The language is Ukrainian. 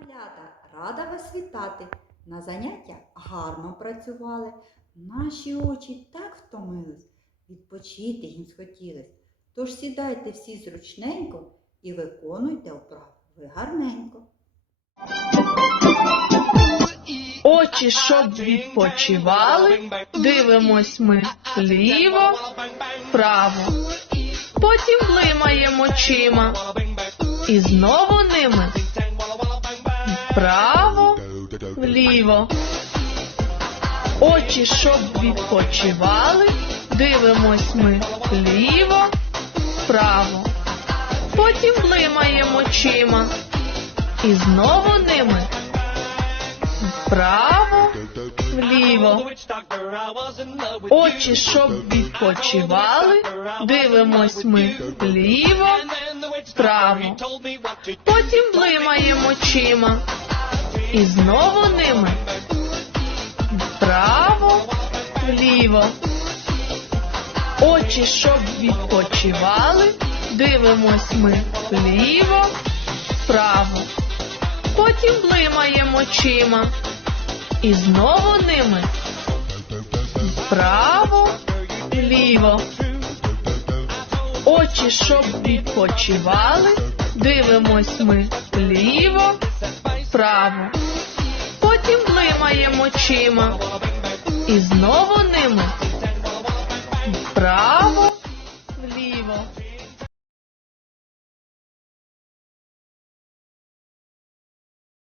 малята, рада вас вітати. На заняття гарно працювали. Наші очі так втомились, відпочити їм схотілось. Тож сідайте всі зручненько і виконуйте вправи ви гарненько. Очі, щоб відпочивали, дивимось ми вліво, вправо. Потім блимаємо очима і знову вправо, вліво. Очі, щоб відпочивали, дивимось ми вліво, вправо. Потім блимаємо очима і знову ними вправо, вліво. Очі, щоб відпочивали, дивимось ми вліво, вправо. Потім блимаємо очима і знову ними вправо, вліво. Очі, щоб відпочивали, дивимось ми вліво, вправо. Потім блимаємо очима і знову ними вправо, вліво. Очі, щоб відпочивали, дивимось ми вліво, вправо очима. І знову ними вправо, вліво.